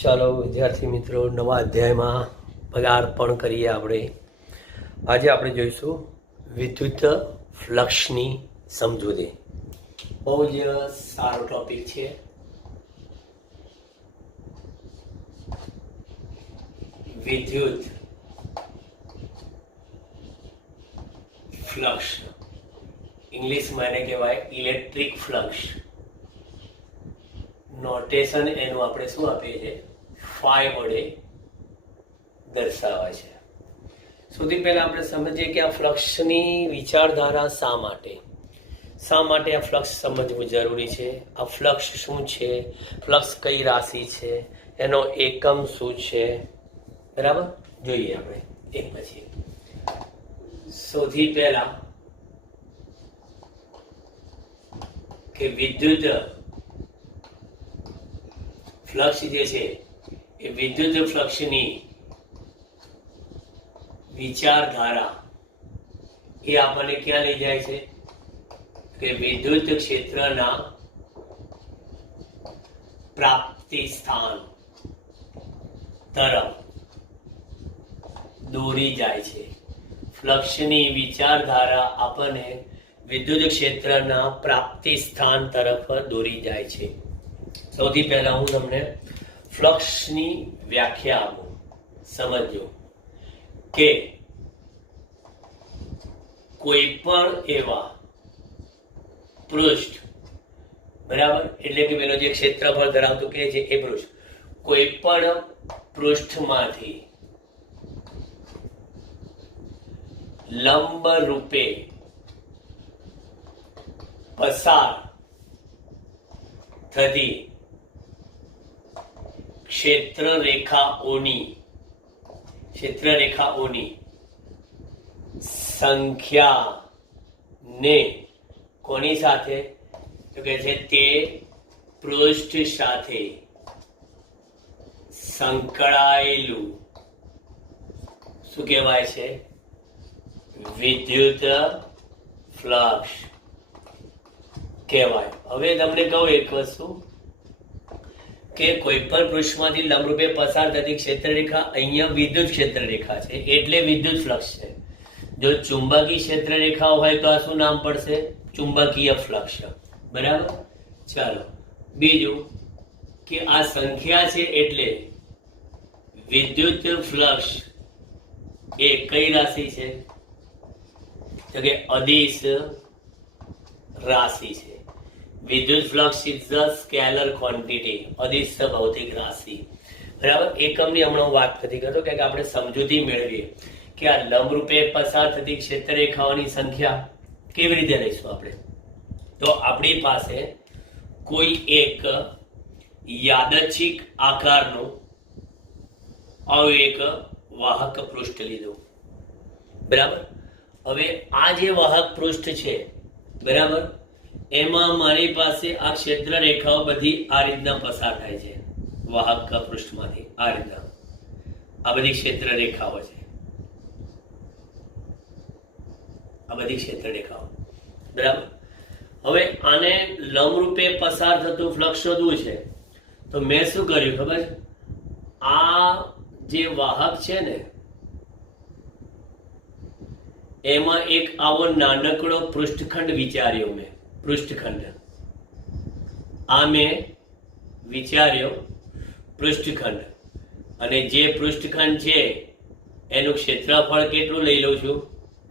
ચાલો વિદ્યાર્થી મિત્રો, નવા અધ્યાયમાં પદાર્પણ કરીએ આપણે. આજે આપણે જોઈશું વિદ્યુત ફ્લક્સની સમજૂતી. બહુ જ સારો ટોપિક છે. વિદ્યુત ફ્લક્સ, ઇંગ્લિશમાં એને કહેવાય ઇલેક્ટ્રિક ફ્લક્સ. નોટેશન એનું આપણે શું આપીએ છીએ? ફાઈ વડે દર્શાવે છે. સૌથી પહેલા આપણે સમજીએ કે આ ફ્લક્સની વિચારધારા શા માટે આ ફ્લક્સ સમજવું જરૂરી છે. આ ફ્લક્સ શું છે, ફ્લક્સ કઈ રાશિ છે, એનો એકમ શું છે, બરાબર જોઈએ આપણે એક પછી. સૌથી પહેલા કે વિદ્યુત ફ્લક્સ જે છે એ વિદ્યુત ફ્લક્સની વિચારધારા એ આપણને ક્યાં લઈ જાય છે કે વિદ્યુત ક્ષેત્રના પ્રાપ્તિ સ્થાન તરફ દોરી જાય છે. ફ્લક્સની વિચારધારા આપણને વિદ્યુત ક્ષેત્રના પ્રાપ્તિ સ્થાન તરફ દોરી જાય છે. સૌથી પહેલા હું તમને ફ્લક્સની વ્યાખ્યા આપું. સમજો કે કોઈ પણ એવા પૃષ્ઠ, બરાબર, એટલે કે પેલો જે ક્ષેત્રફળ ધરાવતું કે છે એ પૃષ્ઠ, કોઈ પણ પૃષ્ઠમાંથી લંબ રૂપે પસાર થતી ક્ષેત્રરેખાઓની સંખ્યાને કોની સાથે તો કે છે તે પૃષ્ઠ સાથે સંકળાયેલું શું કહેવાય છે? વિદ્યુત ફ્લક્સ કહેવાય. હવે તમને કહું એક વસ્તુ કે કોઈ પણ પૃષ્ઠમાંથી લંબરૂપે પસાર થતી ક્ષેત્રરેખા અહીંયા વિદ્યુત ક્ષેત્રરેખા છે એટલે વિદ્યુત ફ્લક્સ છે. જો ચુંબકીય ક્ષેત્રરેખા હોય તો આ શું નામ પડશે? ચુંબકીય ફ્લક્સ. બરાબર. ચાલો બીજું કે આ સંખ્યા છે એટલે વિદ્યુત ફ્લક્સ એ કઈ રાશિ છે તો કે અદિશ રાશિ છે. વિદ્યુત flux is a scalar quantity, અદિશ ભૌતિક રાશિ. બરાબર. એકમની હમણાં હું વાત નથી કરતો કે આપણે સમજૂતી મેળવીએ કે આ લંબરૂપે પસાર થતી ક્ષેત્રરેખાઓની સંખ્યા કેવી રીતે લઈશું આપણે. તો આપણી પાસે કોઈ એક યાદચ્છિક આકારનું આવું એક વાહક પૃષ્ઠ લીધું. બરાબર. હવે આ જે વાહક પૃષ્ઠ છે, બરાબર, એમાં મારી પાસે આ ક્ષેત્ર રેખાઓ બધી આ રીતના પસાર થાય છે. વાહક પૃષ્ઠમાંથી આ રીતના આ બધી ક્ષેત્ર રેખાઓ છે. આ બધી ક્ષેત્ર રેખાઓ, બરાબર. હવે આને લંબરૂપે પસાર થતું ફ્લક્સ શોધવું છે તો મેં શું કર્યું ખબર છે? આ જે વાહક છે ને એમાં એક આવો નાનકડો પૃષ્ઠખંડ વિચાર્યો મેં. પૃષ્ઠખંડ આ મેં વિચાર્યો પૃષ્ઠખંડ, અને જે પૃષ્ઠખંડ છે એનું ક્ષેત્રફળ કેટલું લઈ લઉં છું?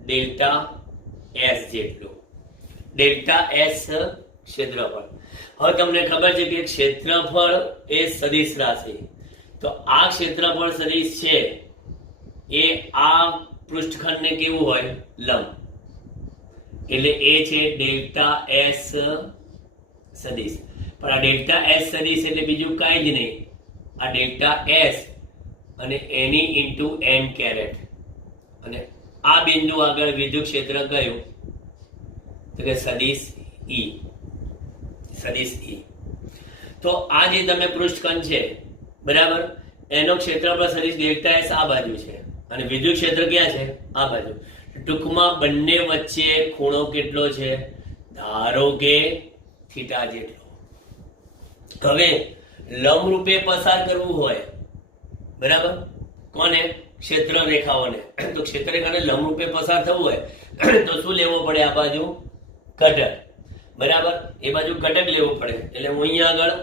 ડેલ્ટા એસ જેટલું. ડેલ્ટા એસ ક્ષેત્રફળ. હવે તમને ખબર છે કે ક્ષેત્રફળ એ સદિશ રાશિ, તો આ ક્ષેત્રફળ સદિશ છે એ આ પૃષ્ઠખંડને કેવું હોય? લંબ. એટલે એ છે ડેલ્ટા એસ સદિશ. પણ આ ડેલ્ટા એસ સદિશ એટલે બીજું કાંઈ જ નહીં, આ ડેલ્ટા એસ અને એની ઇન્ટુ એન કેરેટ. અને આ બિંદુ આગળ વિદ્યુત ક્ષેત્ર કયું તો કે સદિશ ઈ. સદિશ ઈ. તો આ જે તમે પૃષ્ઠખંડ છે, બરાબર, એનો ક્ષેત્રફળ સદિશ ડેલ્ટા એસ આ બાજુ છે અને વિદ્યુત ક્ષેત્ર ક્યાં છે? આ બાજુ. ટૂંકમાં બંને વચ્ચે ખૂણો કેટલો છે? ધારો કે થીટા જેટલો. હવે લંબરૂપે પસાર કરવું હોય, બરાબર, કોને? ક્ષેત્ર રેખાઓને. તો ક્ષેત્ર રેખાને લંબરૂપે પસાર થવું હોય તો શું લેવો પડે? આ બાજુ ઘટક, બરાબર, એ બાજુ ઘટક લેવું પડે. એટલે હું અહીંયા આગળ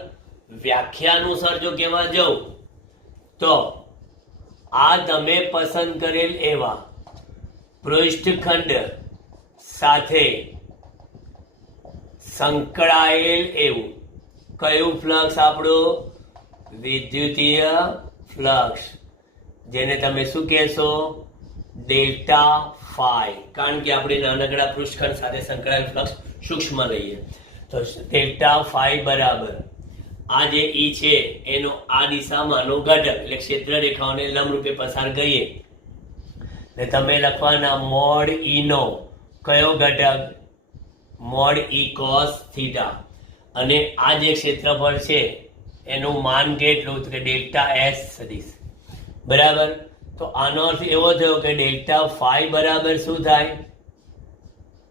વ્યાખ્યા અનુસાર જો કહેવા જાઉં તો આ તમે પસંદ કરેલ એવા પૃષ્ઠખંડ સાથે સંકળાયેલ એવું કયું ફ્લક્સ? આપણું વિદ્યુતીય ફ્લક્સ, જેને તમે શું કહેશો? Delta phi. કારણ કે આપણે નાનકડા પૃષ્ઠખંડ સાથે સંકળાયેલ ફ્લક્સ સૂક્ષ્મ લઈએ તો ડેલ્ટા ફાઈ બરાબર આ જે ઈ છે એનો આ દિશામાંનો ઘટક એટલે ક્ષેત્ર રેખાઓને લંબરૂપે પસાર કરીએ ને તમે લખવાના મોડ ઈ નો કયો ઘટક? મોડ ઈ કોસ થીટા. અને આ જે ક્ષેત્રફળ છે એનું માન કેટલું? તો કે ડેલ્ટા એસ સદીશ, બરાબર. તો આનો અર્થ એવો થયો કે ડેલ્ટા ફાઈ બરાબર શું થાય?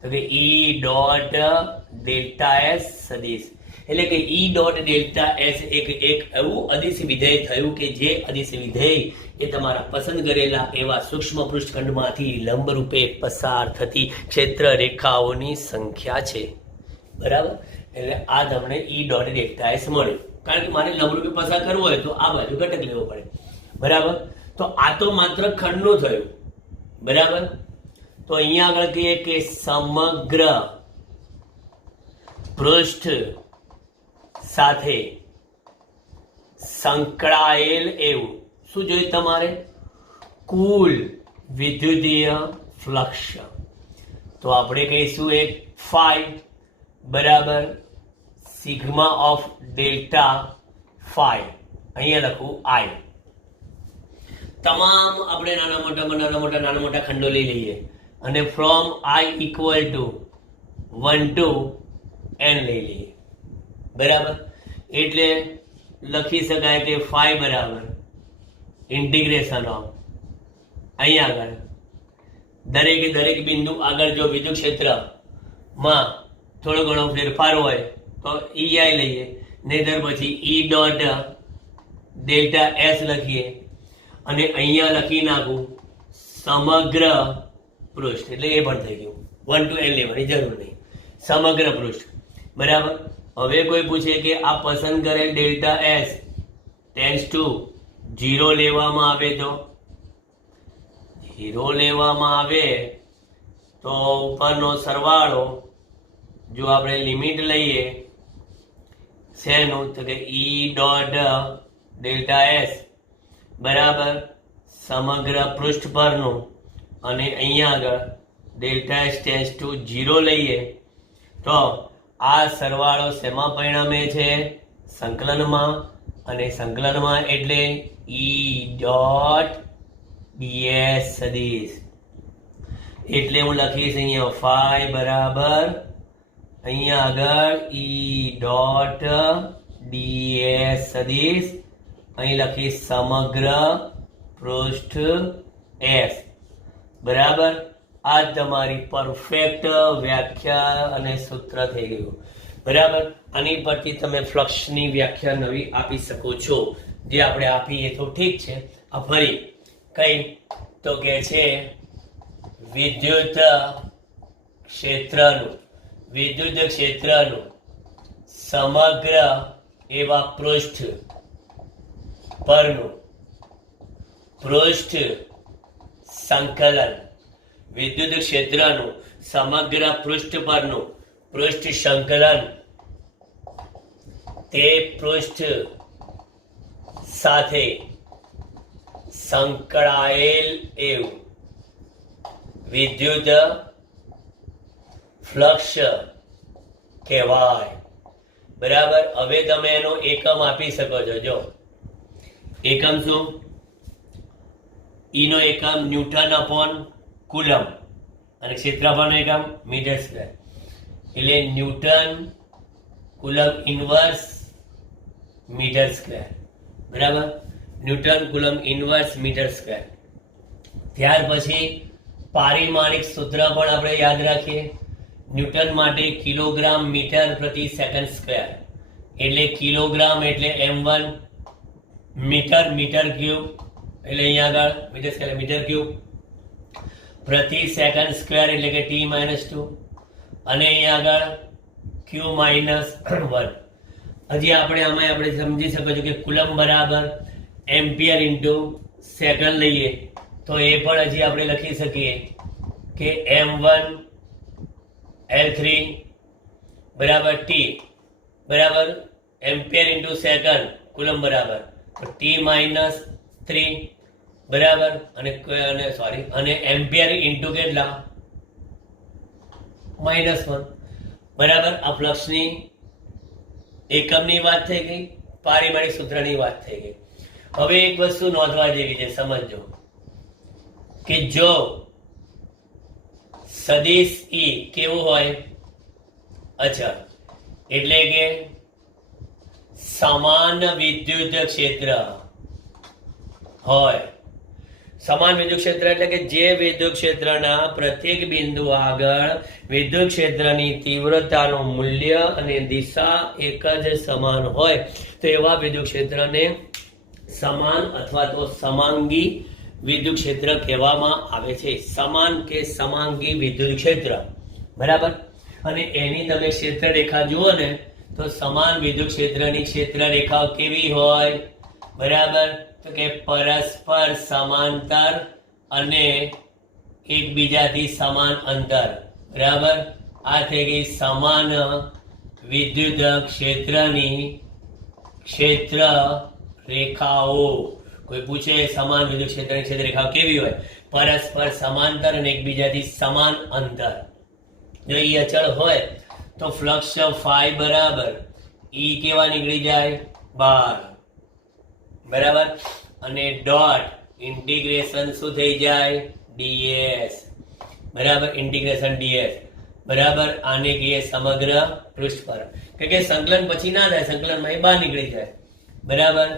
તો કે ઈ ડોટ ડેલ્ટા એસ સદીશ. એટલે કે ઈ ડોટ ડેલ્ટા એસ એક એવું અદિશ વિધેય થયું કે જે અદિશ વિધેય એ તમારા પસંદ કરેલા એવા સૂક્ષ્મ પૃષ્ઠખંડમાંથી લંબરૂપે પસાર થતી ક્ષેત્ર રેખાઓની સંખ્યા છે, બરાબર. એટલે આ તમને ઈ ડોટ ડેલ્ટા એસ મળ્યું. કારણ કે મારે લંબરૂપે પસાર કરવો હોય તો આ બાજુ ઘટક લેવો પડે, બરાબર. તો આ તો માત્ર ખંડનું થયું, બરાબર. તો અહીંયા આગળ કહીએ કે સમગ્ર પૃષ્ઠ સાથે સંકળાયેલ એવું શું જોઈએ તમારે? કુલ વિદ્યુતીય ફ્લક્સ. તો આપણે કહીશું એક ફાઈ બરાબર સિગ્મા ઓફ ડેલ્ટા ફાઈ. અહીંયા લખું આઈ. તમામ આપણે નાના મોટા ખંડો લઈ લઈએ અને from I equal to 1 to n લઈ લઈએ, બરાબર. એટલે લખી શકાય કે ફાઈ બરાબર ઇન્ટિગ્રેશન ઓફ અહીંયા આગળ દરેક બિંદુ આગળ જો વિદ્યુત ક્ષેત્રમાં થોડો ઘણો ફેરફાર હોય તો ઈઆઈ લઈએ, નહીતર પછી ઈ ડોટ ડેલ્ટા એસ લખીએ અને અહીંયા લખી નાખું સમગ્ર પૃષ્ઠ. એટલે એ પણ થઈ ગયું. 1 to n લેવાની જરૂર નહીં, સમગ્ર પૃષ્ઠ, બરાબર. હવે કોઈ પૂછે કે આ પસંદ કરેલ ડેલ્ટા એસ ટેન્સ ટુ 0 લેવામાં આવે તો 0 લેવામાં આવે તો ઉપરનો સરવાળો જો આપણે લિમિટ લઈએ શેનું? તો કે ઈ ડોટ ડેલ્ટા એસ બરાબર સમગ્ર પૃષ્ઠ પરનું અને અહીંયા આગળ ડેલ્ટા એસ ટેન્સ ટુ 0 લઈએ તો આ સરવાળો શેમાં પરિણમે છે? સંકલનમાં. અને સંકલનમાં એટલે ઈ ડોટ ડીએસ સદીશ. એટલે હું લખીશ અહીંયા ફાઈ બરાબર અહીંયા આગળ ઈ ડોટ ડીએસ સદીશ, અહીં લખીશ સમગ્ર પૃષ્ઠ એસ, બરાબર. આ તમારી પરફેક્ટ વ્યાખ્યા અને સૂત્ર થઈ ગયું, બરાબર. આની પરથી તમે ફ્લક્સની વ્યાખ્યા નવી આપી શકો છો. જે આપણે આપી એ તો ઠીક છે. આ ફરી કઈ તો કે છે વિદ્યુત ક્ષેત્રનું સમગ્ર એવા પૃષ્ઠ પરનું પૃષ્ઠ સંકલન. વિદ્યુત ક્ષેત્રનું સમગ્ર પૃષ્ઠ પરનું પૃષ્ઠ સંકલન તે પૃષ્ઠ સાથે સંકળાયેલ એવું વિદ્યુત ફ્લક્સ કહેવાય, બરાબર. હવે તમે એનો એકમ આપી શકો છો. જો એકમ શું? ઈનો એકમ ન્યૂટન અપોન કુલમ અને ક્ષેત્રફળનો એકમ મીટર સ્ક્વેર. એટલે newton coulomb inverse metre square, બરાબર. Newton coulomb inverse metre square. ત્યાર પછી પારિમાણિક સૂત્ર પણ આપણે યાદ રાખીએ. ન્યૂટન માટે કિલોગ્રામ મીટર પ્રતિ સેકન્ડ સ્ક્વેર, એટલે કિલોગ્રામ એટલે m1, મીટર મીટર ક્યુબ એટલે અહીંયા આગળ મીટર સ્ક્વેર મીટર ક્યુબ, પ્રતિ સેકન્ડ સ્ક્વેર એટલે કે t-2, અને અહીંયા આગળ q-1. હજી આપણે સમજી શકો છો કે કુલમ બરાબર એમ્પિયર ઇન્ટુ સેકન્ડ લઈએ તો એ પણ હજી આપણે લખી શકીએ કે m1 L3 બરાબર t બરાબર એમ્પિયર ઇન્ટુ સેકન્ડ કુલમ બરાબર t-3 બરાબર અને એમ્પિયર ઇન્ટુ કેટલા -1 બરાબર. આ ફ્લક્સની એકમની વાત થઈ ગઈ, પારિમાણિક સૂત્રની વાત થઈ ગઈ. હવે એક વસ્તુ નોંધવા જેવી છે, સમજો કે જો સદિશ E કેવું હોય, અચળ, એટલે કે સમાન વિદ્યુત ક્ષેત્ર હોય. સમાન વિદ્યુત ક્ષેત્ર એટલે કે જે વિદ્યુત ક્ષેત્રના પ્રત્યેક બિંદુ આગળ વિદ્યુત ક્ષેત્રની તીવ્રતાનું મૂલ્ય અને દિશા એક જ સમાન હોય તો એવા વિદ્યુત ક્ષેત્રને સમાન અથવા તો સમાંગી વિદ્યુત ક્ષેત્ર કહેવામાં આવે છે. સમાન કે સમાંગી વિદ્યુત ક્ષેત્ર, બરાબર. અને એની તમે ક્ષેત્ર રેખા જુઓ ને તો સમાન વિદ્યુત ક્ષેત્રની ક્ષેત્ર રેખાઓ કેવી હોય, બરાબર, તો કે પરસ્પર સમાંતર અને એકબીજાથી સમાન અંતર, બરાબર. આ થઈ ગઈ સમાન વિદ્યુત ક્ષેત્રની ક્ષેત્ર રેખાઓ. કોઈ પૂછે સમાન વિદ્યુત ક્ષેત્રની ક્ષેત્ર રેખાઓ કેવી હોય, પરસ્પર સમાંતર અને એકબીજાથી સમાન અંતર. જો એ અચળ હોય તો ફ્લક્સ ફાઈ બરાબર E કેવા નીકળી જાય, 12, બરાબર. અને ડોટ ઇન્ટિગ્રેશન શું થઈ જાય, ds, બરાબર, ઇન્ટિગ્રેશન ds, બરાબર. આને કહીએ સમગ્ર પૃષ્ઠ પર, કે સંકલન પછી ના થાય, સંકલનમાં એ બહાર નીકળી જાય, બરાબર.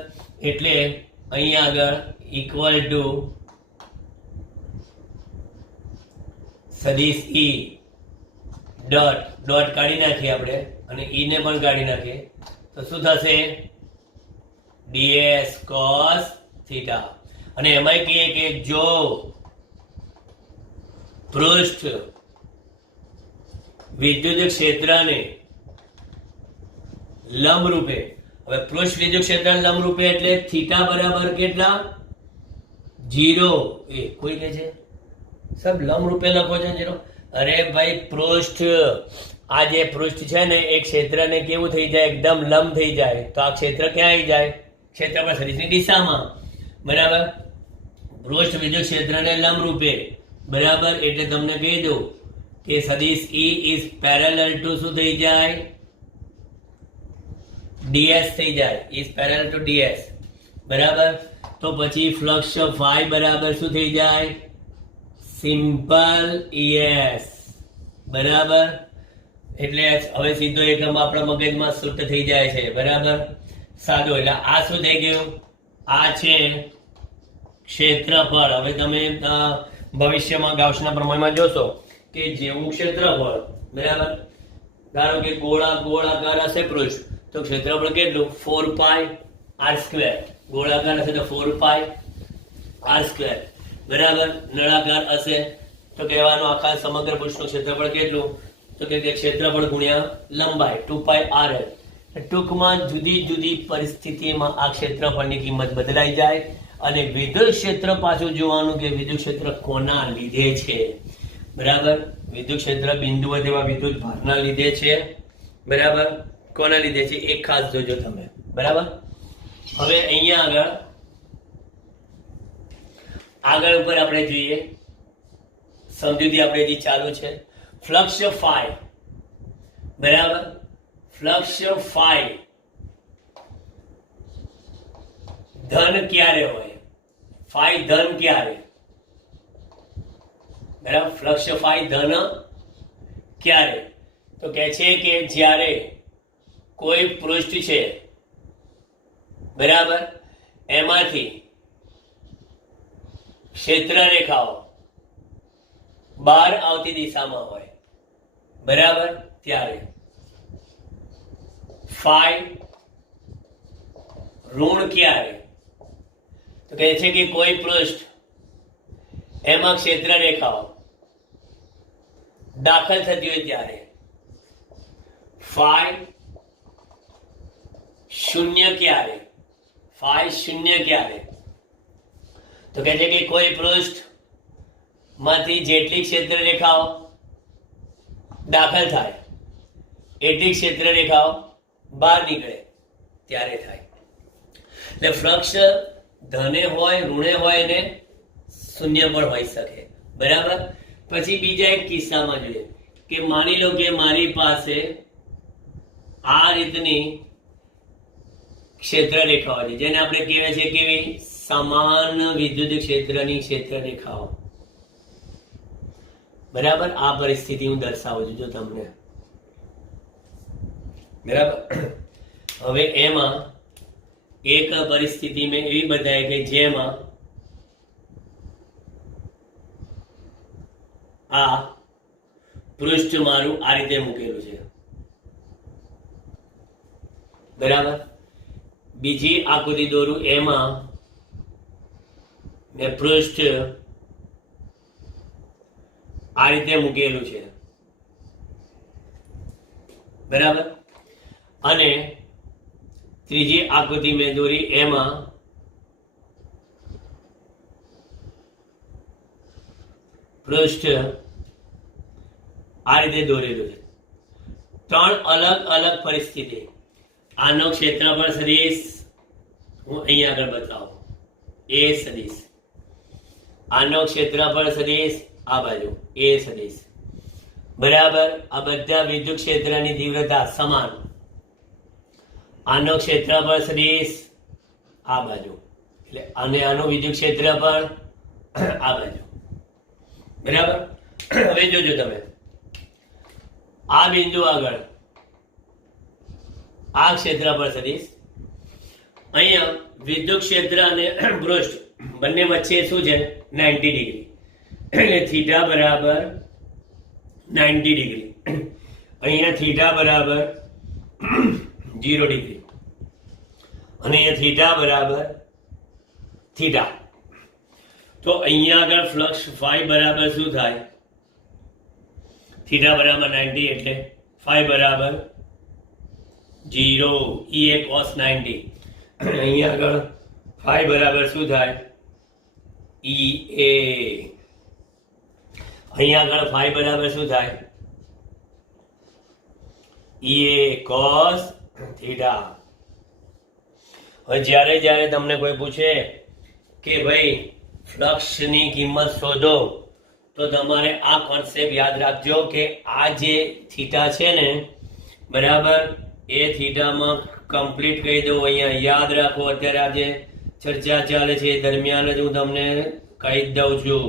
એટલે અહીંયા આગળ ઇક્વલ ટુ સદિશ E ડોટ ડોટ કાઢી નાખીએ આપણે અને E ને પણ કાઢી નાખીએ તો શું થશે, ds cos થીટા. અને એમાં કહીએ કે જો પૃષ્ઠ વિદ્યુત ક્ષેત્રને લંબ રૂપે, હવે પૃષ્ઠ વિદ્યુત ક્ષેત્ર લંબ રૂપે એટલે થીટા બરાબર કેટલા, 0. એ કોઈ કહે છે સબ લંબ રૂપે લખો છો 0. અરે ભાઈ પૃષ્ઠ, આ જે પૃષ્ઠ છે ને એ ક્ષેત્રને કેવું થઈ જાય, એકદમ લંબ થઈ જાય તો આ ક્ષેત્ર ક્યાં આવી જાય, ક્ષેત્ર પર સદિશની દિશામાં, બરાબર. પૃષ્ઠ વિદ્યુત ક્ષેત્રને લંબ રૂપે, બરાબર. એટલે તમને કહી દઉં કે સદિશ E is parallel to શું થઈ જાય, ds થઈ જાય, is parallel to ds, બરાબર. તો પછી ફ્લક્સ ફાઈ બરાબર શું થઈ જાય, સિમ્પલ ES, બરાબર. એટલે હવે સીધો એકમ આપણા મગજમાં શૂટ થઈ જાય છે, બરાબર, સાદો. એટલે આ શું થઈ ગયું, આ છે ક્ષેત્રફળ. હવે તમે ભવિષ્યમાં ગાઉસના પ્રમેયમાં જોશો કે જેવું ક્ષેત્રફળ, બરાબર, ધારો કે ગોળાકાર હશે પૃષ્ઠ તો ક્ષેત્રફળ કેટલું, 4πr². ગોળાકાર હશે તો 4πr², બરાબર. નળાકાર હશે તો કહેવાનું આખા સમગ્ર પૃષ્ઠનું ક્ષેત્રફળ કેટલું, તો કે ક્ષેત્રફળ ગુણ્યા લંબાઈ 2πrl. ટૂંકમાં જુદી જુદી પરિસ્થિતિમાં આ ક્ષેત્રફળની કિંમત બદલાઈ જાય અને વિદ્યુત ક્ષેત્ર પાછું જોવાનું કે વિદ્યુત ક્ષેત્ર કોના લીધે છે, બરાબર. વિદ્યુત ક્ષેત્ર બિંદુ તેવા વિદ્યુત ભારના લીધે છે, બરાબર. કોના લીધે છે એક ખાસ જોજો તમે, બરાબર. હવે અહીંયા આગળ ઉપર આપણે જોઈએ, સમજૂતી આપણે હજી ચાલુ છે. ફ્લક્સ ફાઈ, બરાબર. ફ્લક્સ ફાઈ ધન ક્યારે હોય, ફાઈ ધન ક્યારે, બરાબર. ફ્લક્સ ફાઈ ધન ક્યારે, તો કહે છે કે જ્યારે કોઈ પૃષ્ઠ છે, બરાબર, એમાંથી ક્ષેત્ર રેખાઓ બહાર આવતી દિશામાં હોય, બરાબર, ત્યારે ફાઈ ઋણ ક્યારે? તો કહે છે કે કોઈ પૃષ્ઠ એમાં ક્ષેત્ર રેખાઓ દાખલ થતી હોય ત્યારે ફાઈ શૂન્ય ક્યારે? ફાઈ શૂન્ય ક્યારે? તો કહે છે કે કોઈ પૃષ્ઠ માંથી જેટલી ક્ષેત્ર રેખાઓ દાખલ થાય એટલી ક્ષેત્ર રેખાઓ બહાર નીકળે ત્યારે થાય. એટલે ફ્લક્સ ધને હોય ઋણે હોય ને શૂન્ય પણ હોઈ શકે. બરાબર. પછી બીજા એક કિસ્સામાં જોઈએ કે માની લો કે મારી પાસે આ રીતની ક્ષેત્ર રેખાઓ છે જેને આપણે કહેવાય છે કેવી સમાન વિદ્યુત ક્ષેત્રની ક્ષેત્ર રેખાઓ. બરાબર. આ પરિસ્થિતિ હું દર્શાવું છું જો તમને. બરાબર. હવે એમાં એક પરિસ્થિતિ મેં એવી બતાવી કે જેમાં આ પૃષ્ઠ મારું આ રીતે મૂકેલું છે. બરાબર. બીજી આકૃતિ દોરું એમાં મેં પૃષ્ઠ આ રીતે મૂકેલું છે. બરાબર. અને ત્રીજી આકૃતિ મેં દોરી એમાં પૃષ્ઠ આ રીતે દોરેલું છે. ત્રણ અલગ અલગ પરિસ્થિતિ. આનો ક્ષેત્રફળ સદિશ હું અહીંયા આગળ બતાવું એ સદિશ. આનો ક્ષેત્રફળ સદિશ આ બાજુ એ સદિશ. બરાબર. આ બધા વિદ્યુત ક્ષેત્રની તીવ્રતા સમાન. આનો ક્ષેત્રફળ સદિશ આ બાજુ એટલે અને આનું વિદ્યુત ક્ષેત્રફળ આ બાજુ. બરાબર. હવે જોજો તમે આ બિંદુ આગળ આ ક્ષેત્રફળ સદિશ અહીંયા વિદ્યુત ક્ષેત્ર અને પૃષ્ઠ બંને વચ્ચે શું છે 90 ડિગ્રી એટલે થીટા બરાબર 90 ડિગ્રી. અહીંયા થીટા બરાબર 0 ડિગ્રી અને અહીંયા થીટા બરાબર થીટા. તો અહીંયા આગળ ફ્લક્સ ફાઈ બરાબર શું થાય? થીટા બરાબર 90 એટલે ફાઈ બરાબર 0 એ cos 90. અહીંયા આગળ ફાઈ બરાબર શું થાય? એ. અહીંયા આગળ ફાઈ બરાબર શું થાય? એ cos થીટા. હવે જ્યારે જ્યારે તમને કોઈ પૂછે કે ભાઈ ફ્લક્સની કિંમત શોધો તો તમારે આ કોન્સેપ્ટ યાદ રાખજો કે આ જે થીટા છે ને બરાબર એ થીટામાં કમ્પ્લીટ કહી દઉં અહીંયા યાદ રાખો. અત્યારે આજે ચર્ચા ચાલે છે એ દરમિયાન જ હું તમને કહી દઉં છું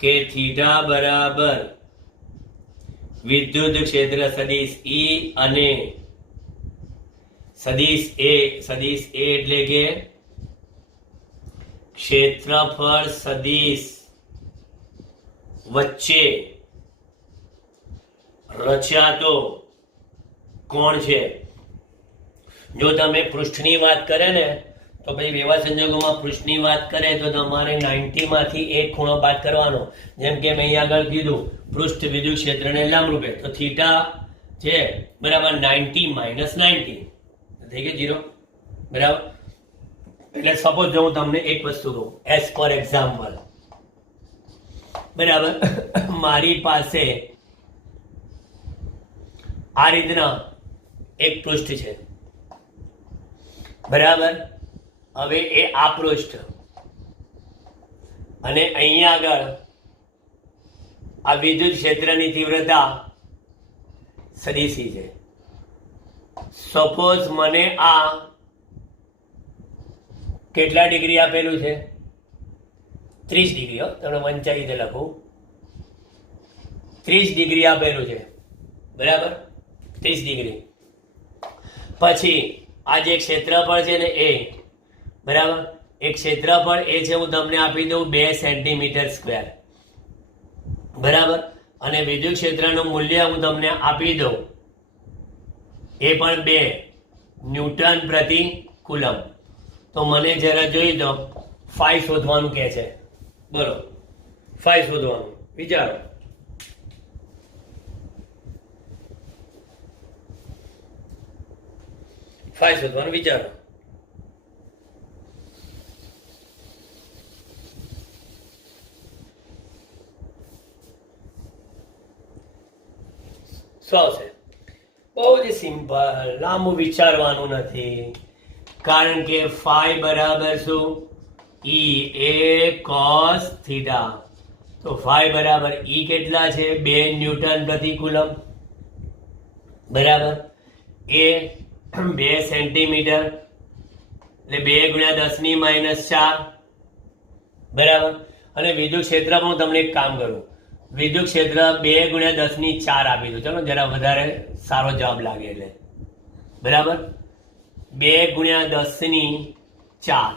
કે થીટા બરાબર વિદ્યુત ક્ષેત્ર સદિશ ઈ અને સદિશ એ એટલે કે ક્ષેત્રફળ સદિશ વચ્ચે રચાતો કોણ છે. જો તમે પૃષ્ઠની વાત કરે ને તો ભાઈ એવા સંજોગોમાં પૃષ્ઠની વાત કરે તો તમારે 90 માંથી એક ખૂણો બાદ કરવાનો. જેમ કે મેં અહીંયા આગળ કીધું પૃષ્ઠ વિદ્યુત ક્ષેત્રને લંબરૂપે તો થીટા છે બરાબર 90 માઇનસ 90 થઈ ગયું 0. બરાબર. એટલે સપોઝ જો હું તમને એક વસ્તુ કહું એઝ ફોર એક્ઝામ્પલ બરાબર મારી પાસે આ રીતના એક પૃષ્ઠ છે. બરાબર. હવે એ આ પૃષ્ઠ અને અહીંયા આગળ આ વિદ્યુત ક્ષેત્રની તીવ્રતા સદિશી છે. સપોઝ મને આ કેટલા ડિગ્રી આપેલું છે 30 ડિગ્રી. તમને વંચાઈ રીતે લખું 30 ડિગ્રી આપેલું છે. બરાબર. 30 ડિગ્રી. પછી આ જે ક્ષેત્રફળ છે ને એ બરાબર એક ક્ષેત્રફળ એ છે હું તમને આપી દઉં 2 સેન્ટીમીટર સ્ક્વેર. બરાબર. અને વિદ્યુત ક્ષેત્રનું મૂલ્ય હું તમને આપી દઉં એ પણ 2. ન્યૂટન પ્રતિ કુલમ. તો મને જરા જોઈ દો, ફાઈ શોધવાનું કહે છે. બોલો, ફાઈ શોધવાનું વિચારો. ફાઈ શોધવાનું વિચારો. શું આવશે? બહુ જ સિમ્પલ, લાંબુ વિચારવાનું નથી. કારણ કે ફાઈ બરાબર શું? ઈ એ કોસ થીટા. તો ફાઈ બરાબર ઈ કેટલા છે? 2 ન્યૂટન પ્રતિ કુલમ. બરાબર. એ 2 સેન્ટીમીટર એટલે 2 ગુણ્યા 10 ની -4. બરાબર. અને વિદ્યુત ક્ષેત્રમાં હું તમને એક કામ કરું, વિદ્યુત ક્ષેત્ર 2 ગુણ્યા 10 ની 4 આપી દઉં. ચલો જરા વધારે સારો જવાબ લાગે એટલે. બરાબર. 2 ગુણ્યા 10 ની 4.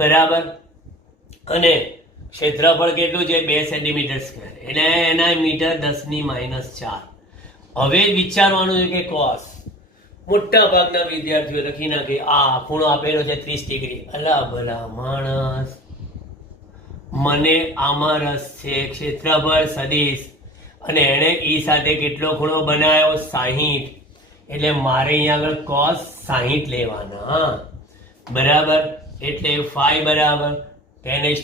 બરાબર. અને ક્ષેત્રફળ કેટલું છે? 2 સેન્ટીમીટર સ્ક્વેર એટલે એના મીટર 10 ની -4. હવે વિચારવાનું છે કે કોસ. મોટા ભાગના વિદ્યાર્થીઓ લખી નાખે આ ખૂણો આપેલો છે 30 ડિગ્રી. અલા ભલા માણસ, મને આમાં રસ છે ક્ષેત્રફળ સદિશ, અને એણે ઈ સાથે કેટલો ખૂણો બનાવ્યો? 60. એટલે મારે અહીંયા આગળ cos 60 લેવાના. બરાબર. એટલે ફાઈ બરાબર 10⁻⁻⁴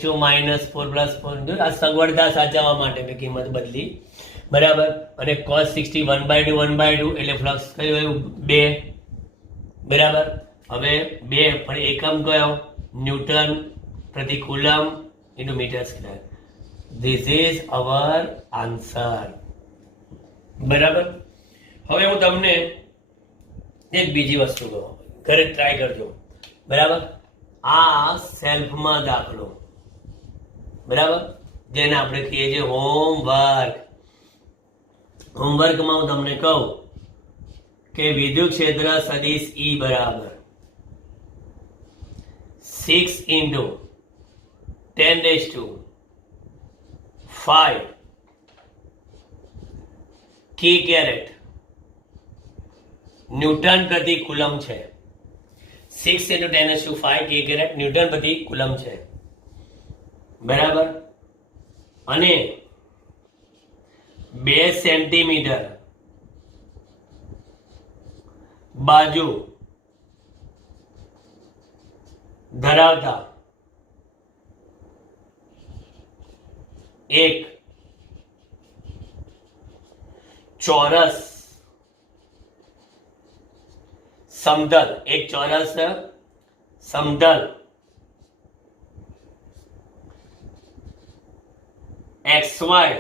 + 4. આ સગવડતા સાચવવા માટે મેં કિંમત બદલી. બરાબર. અને cos 60 1/2 1/2 એટલે ફ્લક્સ કયું આવ્યું? 2. બરાબર. હવે 2 પણ એકમ કયો? ન્યૂટન પ્રતિ coulomb into meter square. This is our answer. બરાબર. હવે હું તમને એક બીજી વસ્તુ કહું, ઘરે ટ્રાય કરજો. બરાબર. આ સેલ્ફમાં દાખલો, બરાબર, જેને આપણે કહીએ છીએ હોમવર્ક. હોમવર્કમાં હું તમને કહું કે વિદ્યુત ક્ષેત્ર સદિશ ઈ બરાબર 6 into 10⁵ કી કેરેટ ન્યૂટન પ્રતિ કુલમ છે. 6 into 10⁵ કી કેરેટ ન્યૂટન પ્રતિ કુલમ છે. બરાબર. અને 2 સેન્ટીમીટર બાજુ ધરાવતા એક ચોરસ સમતલ, એક ચોરસ સમતલ XY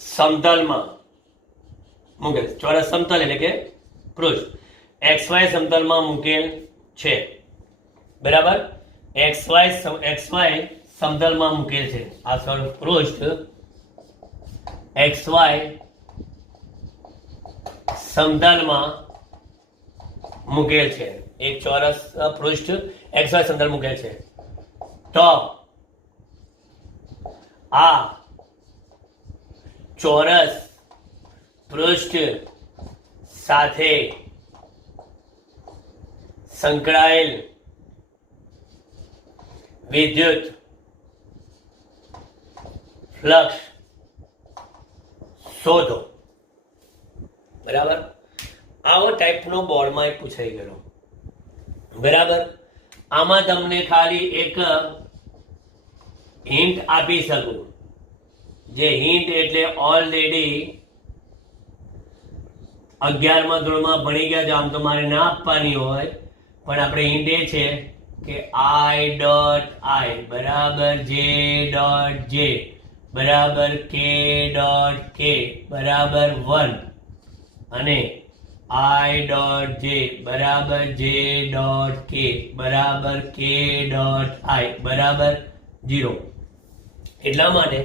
સમતલમાં મૂકેલ. ચોરસ સમતલ એટલે કે પૃષ્ઠ XY સમતલમાં મૂકેલ છે. બરાબર. XY સમતલમાં મૂકેલ છે. આ પૃષ્ઠ XY સમતલમાં મૂકેલ છે. એક ચોરસ પૃષ્ઠ XY સમતલ મૂકેલ છે. તો આ ચોરસ પૃષ્ઠ સાથે સંકળાયેલ વિદ્યુત ફ્લક્સ શોધો. બરાબર. આવો ટાઈપનો બોર્ડમાં પૂછાઈ ગયો. બરાબર. આમાં તમને ખાલી એક હિન્ટ આપી શકું, જે હિન્ટ એટલે ઓલરેડી 11મા ધોરણમાં ભણી ગયા છો, આમ તો મારે ના આપવાની હોય, પણ આપણે હિન્ટ એ છે કે I.I બરાબર J.J બરાબર K.K બરાબર 1 અને I.J બરાબર J.K બરાબર K.I બરાબર 0. એટલા માટે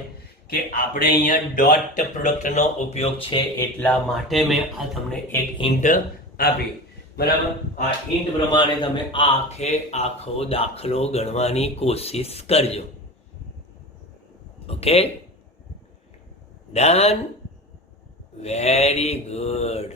કે આપણે અહીંયા ડોટ પ્રોડક્ટનો ઉપયોગ છે, એટલા માટે મેં આ તમને એક હિન્ટ આપી. બરાબર. આ હિન્ટ પ્રમાણે તમે આખો દાખલો ગણવાની કોશિશ કરજો. Okay, done, very good.